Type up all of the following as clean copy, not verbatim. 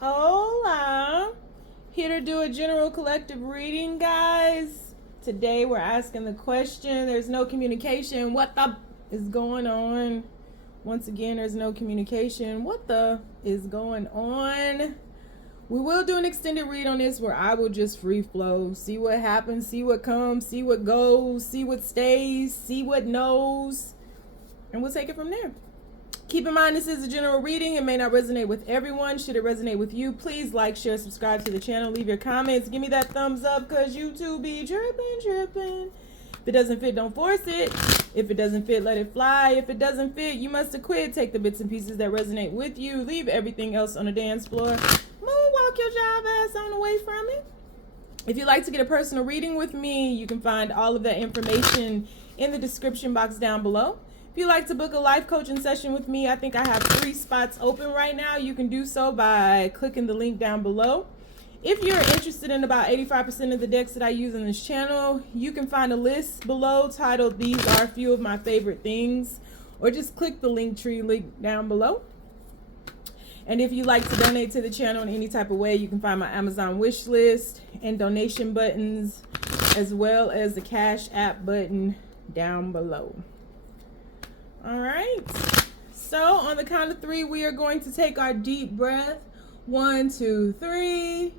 Hola. Here to do a general collective reading, guys. Today we're asking the question, there's no communication. What the is going on? Once again, there's no communication. What the is going on? We will do an extended read on this where I will just free flow. See what happens, see what comes, see what goes, see what stays, see what knows. And we'll take it from there. Keep in mind, this is a general reading. It may not resonate with everyone. Should it resonate with you, please like, share, subscribe to the channel. Leave your comments. Give me that thumbs up because YouTube be tripping. If it doesn't fit, don't force it. If it doesn't fit, let it fly. If it doesn't fit, you must have quit. Take the bits and pieces that resonate with you. Leave everything else on the dance floor. Moonwalk your job ass on away from it. If you'd like to get a personal reading with me, you can find all of that information in the description box down below. If you'd like to book a life coaching session with me, I think I have 3 spots open right now. You can do so by clicking the link down below. If you're interested in about 85% of the decks that I use on this channel, you can find a list below titled "These are a few of my favorite things," or just click the Linktree link down below. And if you'd like to donate to the channel in any type of way, you can find my Amazon wish list and donation buttons, as well as the Cash App button down below. All right, so on the count of 3, we are going to take our deep breath. 1, 2, 3.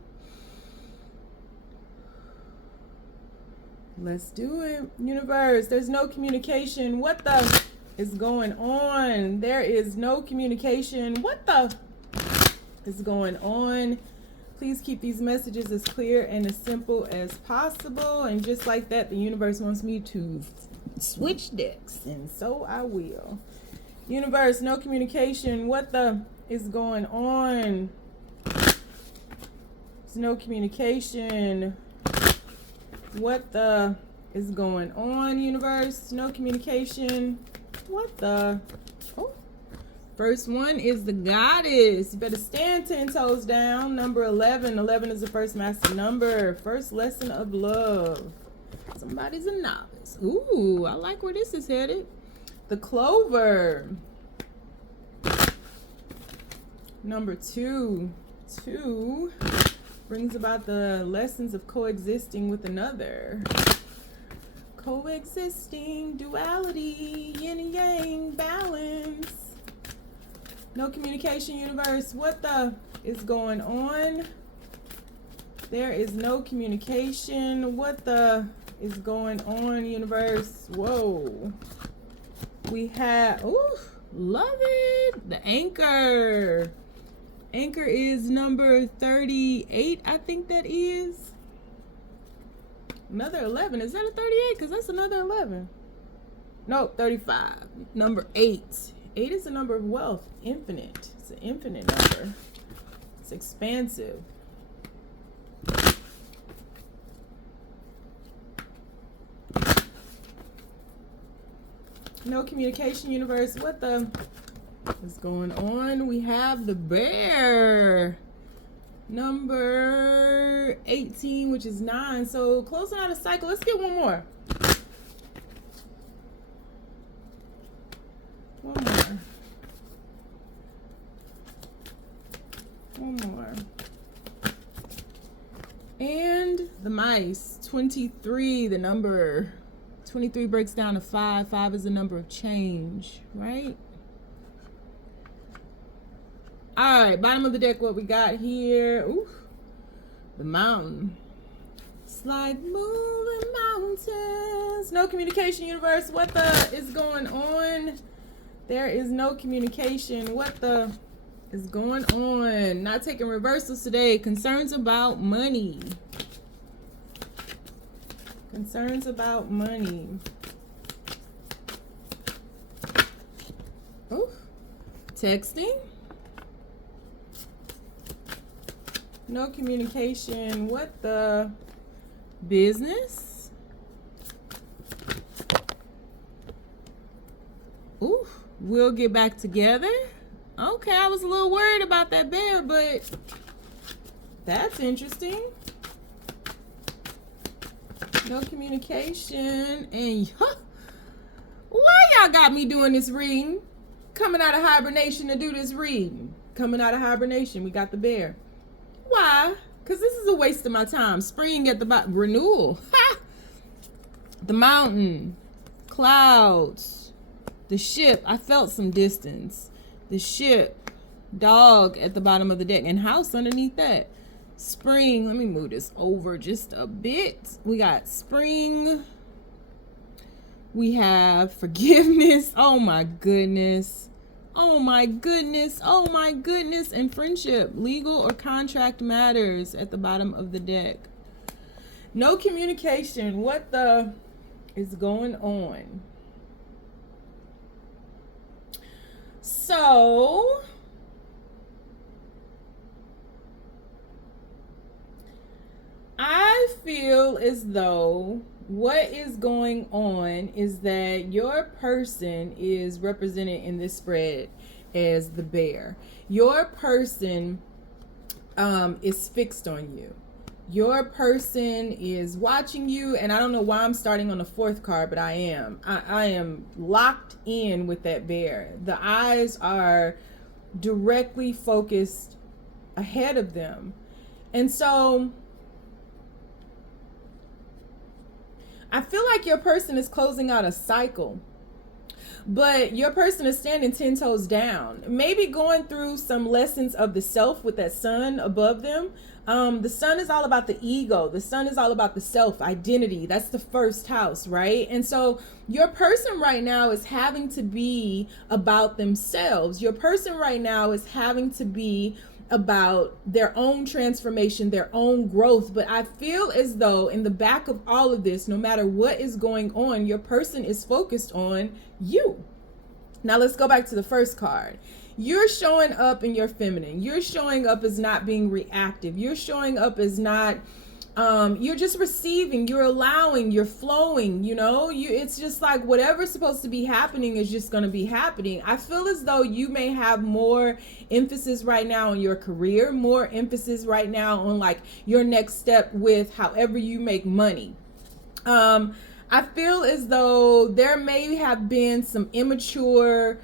Let's do it. Universe, there's no communication. What the is going on? There is no communication. What the is going on? Please keep these messages as clear and as simple as possible. And just like that, the universe wants me to switch decks, and so I will. Universe, no communication. What the is going on? There's no communication. What the is going on, universe? No communication. What the? Oh, first one is the goddess. You better stand 10 toes down. Number 11. 11 is the first master number. First lesson of love. Somebody's a novice. Ooh, I like where this is headed. The clover. Number 2. 2 brings about the lessons of coexisting with another. Coexisting, duality, yin and yang, balance. No communication, universe. What the is going on? There is no communication. What the is going on, universe? Whoa. We have, ooh, love it. The anchor. Anchor is number 38, I think that is. Another 11. Is that a 38? Because that's another 11. No, 35. Number 8. 8 is the number of wealth. Infinite. It's an infinite number. It's expansive. No communication, universe. What the is going on? We have the bear. Number 18, which is 9. So closing out a cycle. Let's get one more. One more. One more. And the mice. 23, the number 23 breaks down to 5. 5 is the number of change, right? All right, bottom of the deck, what we got here. Ooh, the mountain. It's like moving mountains. No communication, universe. What the is going on? There is no communication. What the is going on? Not taking reversals today. Concerns about money. Concerns about money. Ooh, texting. No communication. What the business? Ooh, we'll get back together. Okay, I was a little worried about that bear, but that's interesting. No communication. And why y'all got me doing this reading? Coming out of hibernation to do this reading. Coming out of hibernation, we got the bear. Why? Because this is a waste of my time. Spring at the bottom. Renewal. Ha! The mountain. Clouds. The ship. I felt some distance. The ship. Dog at the bottom of the deck. And house underneath that. Spring. Let me move this over just a bit. We got spring. We have forgiveness. Oh my goodness. Oh my goodness. Oh my goodness. And friendship. Legal or contract matters at the bottom of the deck. No communication. What the is going on? So I feel as though what is going on is that your person is represented in this spread as the bear. Your person is fixed on you. Your person is watching you, and I don't know why I'm starting on the fourth card, but I am. I am locked in with that bear. The eyes are directly focused ahead of them. And so I feel like your person is closing out a cycle, but your person is standing 10 toes down, maybe going through some lessons of the self with that sun above them. The sun is all about the ego. The sun is all about the self identity. That's the first house, right? And so your person right now is having to be about themselves. Your person right now is having to be about their own transformation, their own growth. But I feel as though in the back of all of this, no matter what is going on, your person is focused on you. Now let's go back to the first card. You're showing up in your feminine. You're showing up as not being reactive. You're showing up as not, you're just receiving, you're allowing, you're flowing, you know, it's just like whatever's supposed to be happening is just going to be happening. I feel as though you may have more emphasis right now on your career, more emphasis right now on like your next step with however you make money. I feel as though there may have been some immature,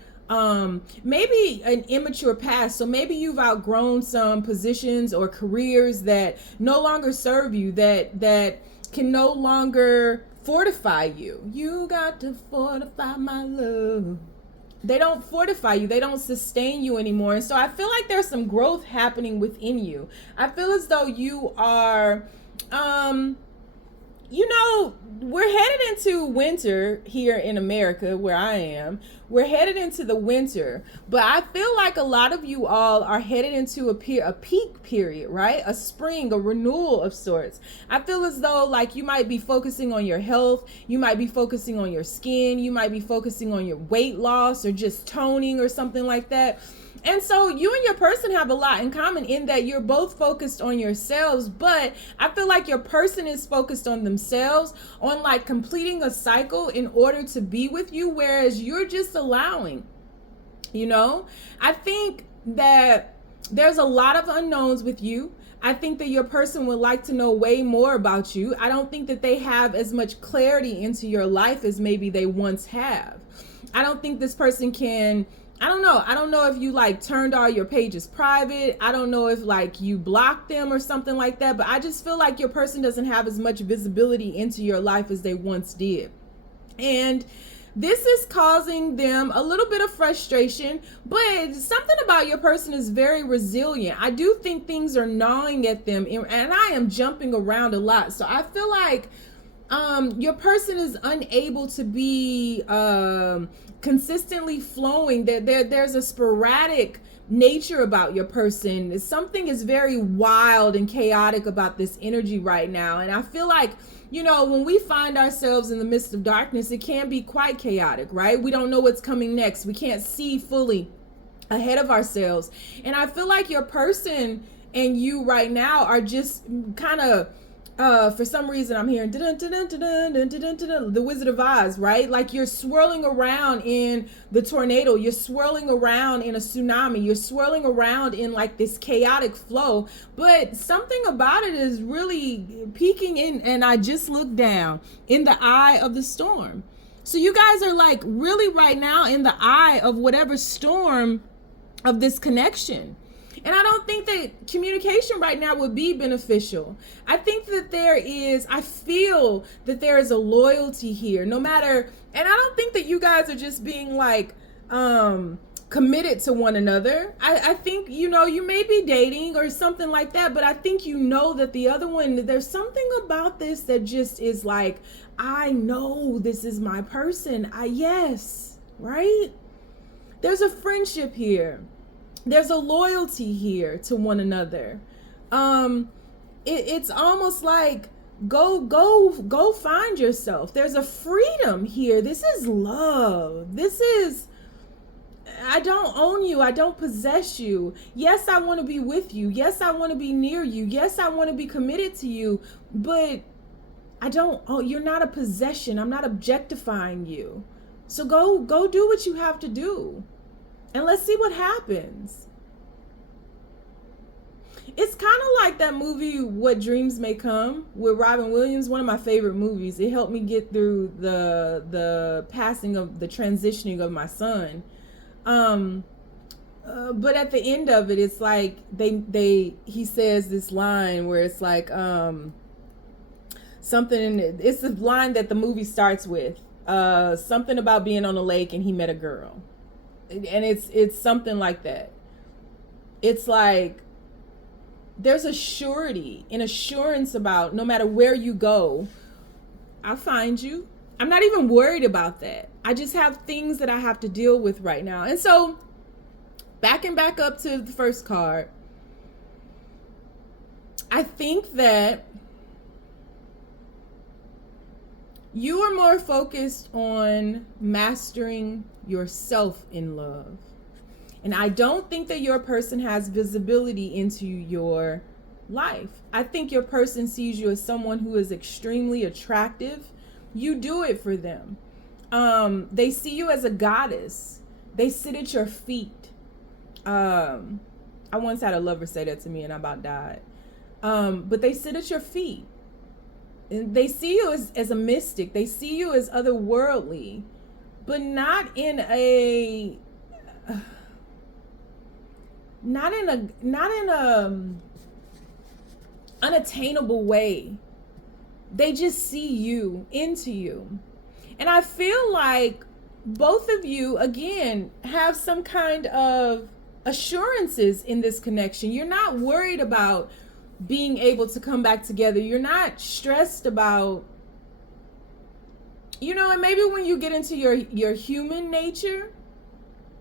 maybe an immature past. So maybe you've outgrown some positions or careers that no longer serve you, that can no longer fortify you. You got to fortify my love. They don't fortify you. They don't sustain you anymore. And so I feel like there's some growth happening within you. I feel as though you are, you know, we're headed into winter here in America where I am. We're headed into the winter, but I feel like a lot of you all are headed into a peak period, right? A spring, a renewal of sorts. I feel as though like you might be focusing on your health. You might be focusing on your skin. You might be focusing on your weight loss or just toning or something like that. And so you and your person have a lot in common in that you're both focused on yourselves, but I feel like your person is focused on themselves, on like completing a cycle in order to be with you, whereas you're just allowing, you know? I think that there's a lot of unknowns with you. I think that your person would like to know way more about you. I don't think that they have as much clarity into your life as maybe they once have. I don't think this person can, I don't know if you like turned all your pages private. I don't know if like you blocked them or something like that, but I just feel like your person doesn't have as much visibility into your life as they once did. And this is causing them a little bit of frustration, but something about your person is very resilient. I do think things are gnawing at them, and I am jumping around a lot. So I feel like your person is unable to be consistently flowing. There's a sporadic nature about your person. Something is very wild and chaotic about this energy right now. And I feel like, you know, when we find ourselves in the midst of darkness, it can be quite chaotic, right? We don't know what's coming next. We can't see fully ahead of ourselves. And I feel like your person and you right now are just kind of, for some reason I'm hearing the Wizard of Oz, right? Like you're swirling around in the tornado, you're swirling around in a tsunami, you're swirling around in like this chaotic flow, but something about it is really peeking in, and I just looked down in the eye of the storm. So you guys are like really right now in the eye of whatever storm of this connection. And I don't think that communication right now would be beneficial. I think that I feel that there is a loyalty here, no matter, and I don't think that you guys are just being like, committed to one another. I think, you know, you may be dating or something like that, but I think you know that the other one, there's something about this that just is like, I know this is my person. Yes, right? There's a friendship here. There's a loyalty here to one another. It's almost like go find yourself. There's a freedom here. This is love. This is, I don't own you. I don't possess you. Yes, I want to be with you. Yes, I want to be near you. Yes, I want to be committed to you, but I don't, you're not a possession. I'm not objectifying you. So go do what you have to do. And let's see what happens. It's kind of like that movie, What Dreams May Come, with Robin Williams, one of my favorite movies. It helped me get through the passing of the transitioning of my son. But at the end of it, it's like he says this line where it's like, it's a line that the movie starts with, something about being on a lake and he met a girl. And it's something like that. It's like, there's a surety, an assurance about no matter where you go, I'll find you. I'm not even worried about that. I just have things that I have to deal with right now. And so backing back up to the first card, I think that you are more focused on mastering yourself in love. And I don't think that your person has visibility into your life. I think your person sees you as someone who is extremely attractive. You do it for them. They see you as a goddess. They sit at your feet. I once had a lover say that to me and I about died. But they sit at your feet. And they see you as a mystic. They see you as otherworldly, but not in a unattainable way. They just see you, into you. And I feel like both of you, again, have some kind of assurances in this connection. You're not worried about being able to come back together. You're not stressed about, you know, and maybe when you get into your human nature,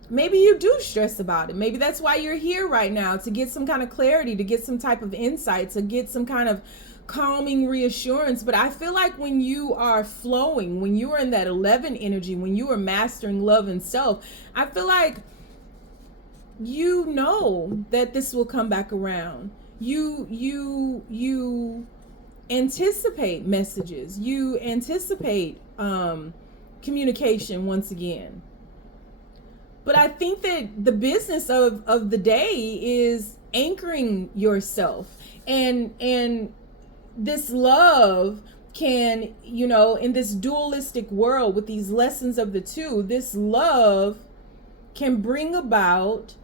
maybe you do stress about it. Maybe that's why you're here right now, to get some kind of clarity, to get some type of insight, to get some kind of calming reassurance. But I feel like when you are flowing, when you are in that 11 energy, when you are mastering love and self, I feel like you know that this will come back around. You anticipate messages. You anticipate communication once again. But I think that the business of the day is anchoring yourself, and this love can, you know, in this dualistic world with these lessons of the two, this love can bring about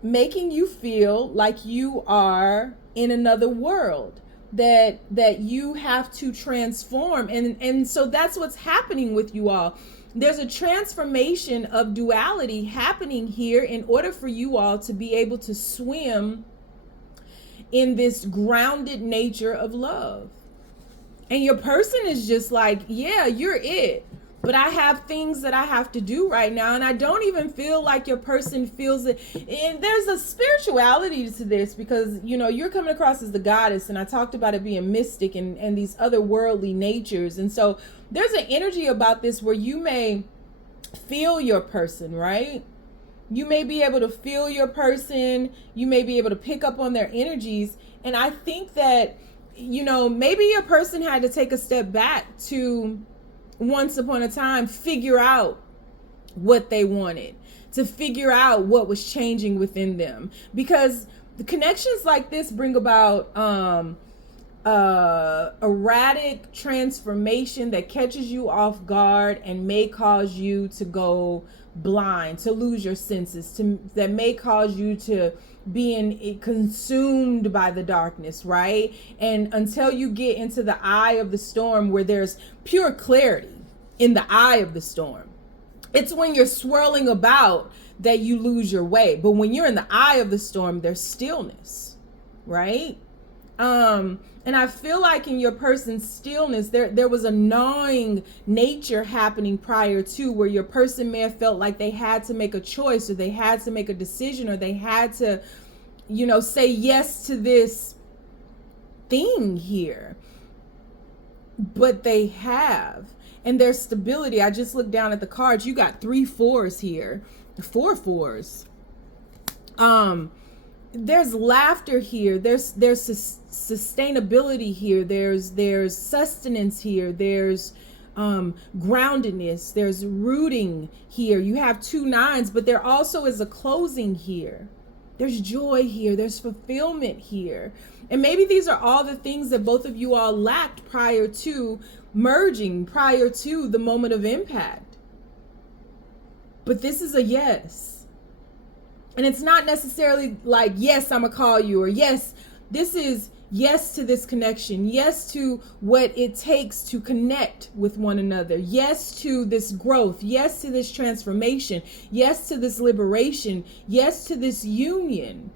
making you feel like you are in another world, that you have to transform. And so that's what's happening with you all. There's a transformation of duality happening here in order for you all to be able to swim in this grounded nature of love. And your person is just like, yeah, you're it, but I have things that I have to do right now. And I don't even feel like your person feels it. And there's a spirituality to this, because, you know, you're coming across as the goddess, and I talked about it being mystic and these otherworldly natures. And so there's an energy about this where you may feel your person, right? You may be able to feel your person. You may be able to pick up on their energies. And I think that, you know, maybe your person had to take a step back to, once upon a time, figure out what they wanted, to figure out what was changing within them. Because the connections like this bring about erratic transformation that catches you off guard and may cause you to go blind, to lose your senses, that may cause you to being consumed by the darkness, right? And until you get into the eye of the storm where there's pure clarity in the eye of the storm. It's when you're swirling about that you lose your way. But when you're in the eye of the storm, there's stillness, right? And I feel like in your person's stillness, there was a gnawing nature happening prior to, where your person may have felt like they had to make a choice, or they had to make a decision, or they had to, say yes to this thing here. But they have. And there's stability. I just looked down at the cards. You got 3 4s here. 4 4s. There's laughter here. There's sustainability here. There's sustenance here. There's groundedness. There's rooting here. You have 2 9s, but there also is a closing here. There's joy here. There's fulfillment here. And maybe these are all the things that both of you all lacked prior to merging, prior to the moment of impact. But this is a yes. And it's not necessarily like, yes, I'm gonna call you, or yes, this is yes to this connection. Yes to what it takes to connect with one another. Yes to this growth. Yes to this transformation. Yes to this liberation. Yes to this union.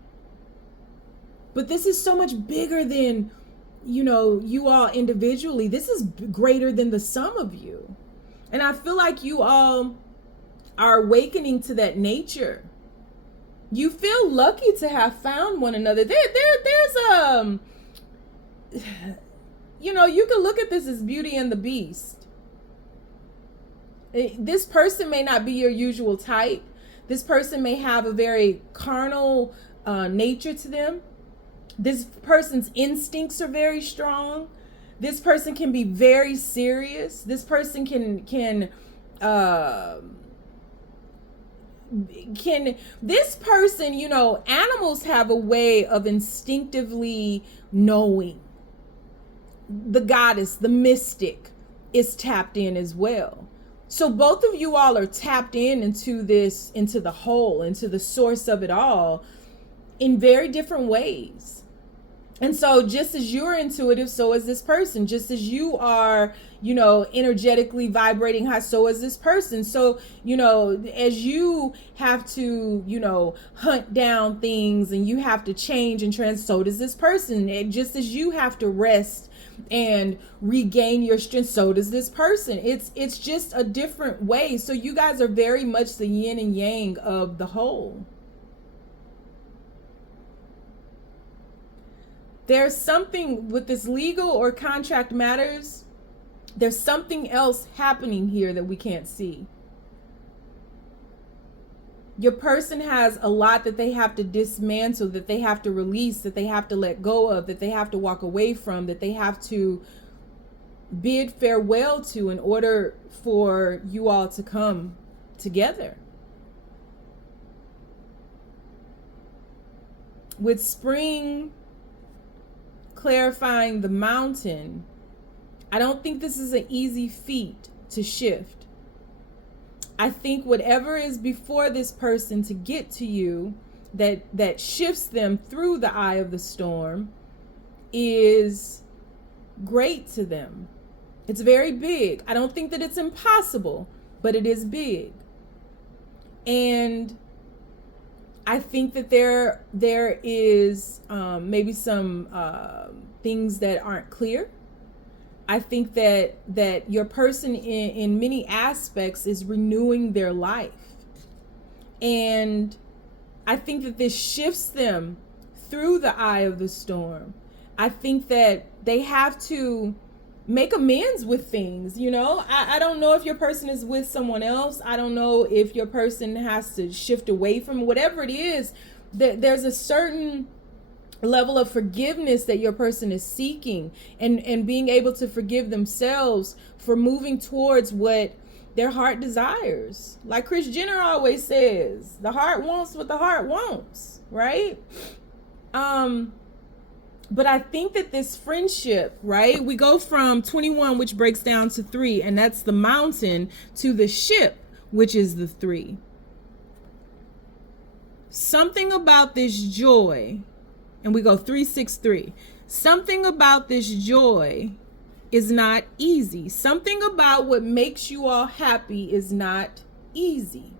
But this is so much bigger than, you all individually. This is greater than the sum of you. And I feel like you all are awakening to that nature. You feel lucky to have found one another. There's you can look at this as Beauty and the Beast. This person may not be your usual type. This person may have a very carnal nature to them. This person's instincts are very strong. This person can be very serious. This person this person, animals have a way of instinctively knowing. The goddess, the mystic, is tapped in as well. So both of you all are tapped into the whole, into the source of it all, in very different ways. And so just as you're intuitive, so is this person. Just as you are, energetically vibrating high, so is this person. So, as you have to, hunt down things, and you have to change and so does this person. And just as you have to rest and regain your strength, so does this person. It's just a different way. So you guys are very much the yin and yang of the whole. There's something with this legal or contract matters. There's something else happening here that we can't see. Your person has a lot that they have to dismantle, that they have to release, that they have to let go of, that they have to walk away from, that they have to bid farewell to in order for you all to come together. With spring clarifying the mountain, I don't think this is an easy feat to shift. I think whatever is before this person to get to you, that shifts them through the eye of the storm, is great to them. It's very big. I don't think that it's impossible, but it is big. And I think that there is maybe some things that aren't clear. I think that your person in many aspects is renewing their life. And I think that this shifts them through the eye of the storm. I think that they have to make amends with things, I don't know if your person is with someone else. I don't know if your person has to shift away from whatever it is. There's a certain level of forgiveness that your person is seeking, and being able to forgive themselves for moving towards what their heart desires. Like Kris Jenner always says, the heart wants what the heart wants, right? But I think that this friendship, right? We go from 21, which breaks down to 3, and that's the mountain, to the ship, which is the 3. something about this joy, and we go 363. Something about this joy is not easy. Something about what makes you all happy is not easy.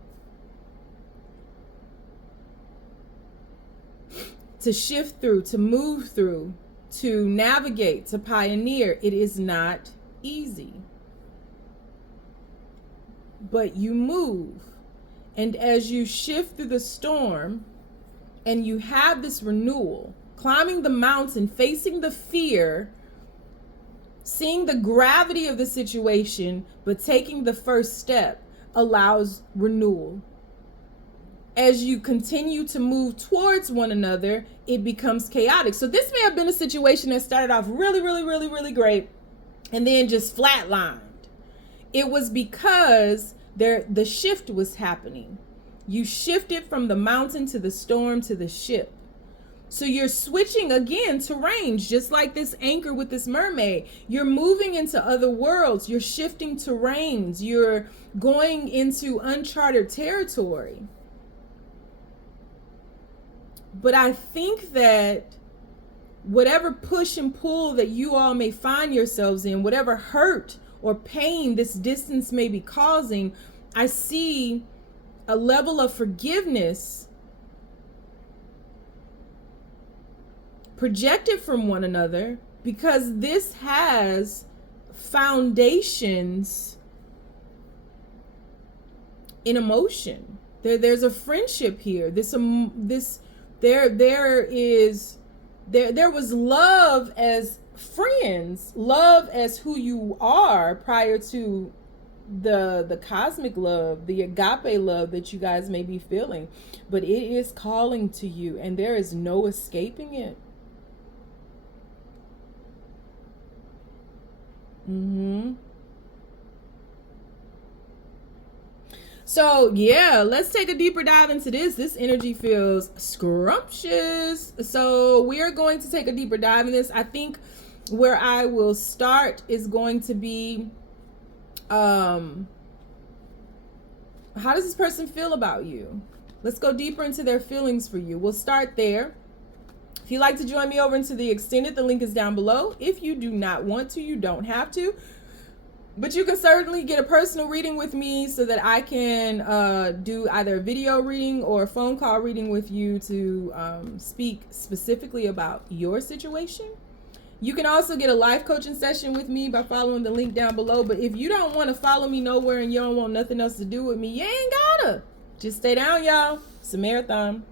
To shift through, to move through, to navigate, to pioneer, it is not easy. But you move. And as you shift through the storm and you have this renewal, climbing the mountain, facing the fear, seeing the gravity of the situation, but taking the first step allows renewal. As you continue to move towards one another, it becomes chaotic. So this may have been a situation that started off really great and then just flatlined. It was because the shift was happening. You shifted from the mountain to the storm to the ship. So you're switching again terrains, just like this anchor with this mermaid. You're moving into other worlds. You're shifting terrains. You're going into uncharted territory. But I think that whatever push and pull that you all may find yourselves in, whatever hurt or pain this distance may be causing, I see a level of forgiveness projected from one another, because this has foundations in emotion. There's a friendship here. There was love as friends, love as who you are prior to the cosmic love, the agape love that you guys may be feeling, but it is calling to you and there is no escaping it. So yeah, let's take a deeper dive into this. This energy feels scrumptious. So we are going to take a deeper dive in this. I think where I will start is going to be, how does this person feel about you? Let's go deeper into their feelings for you. We'll start there. If you'd like to join me over into the extended, the link is down below. If you do not want to, you don't have to. But you can certainly get a personal reading with me so that I can do either a video reading or a phone call reading with you to speak specifically about your situation. You can also get a life coaching session with me by following the link down below. But if you don't want to follow me nowhere and you don't want nothing else to do with me, you ain't gotta. Just stay down, y'all. It's a marathon.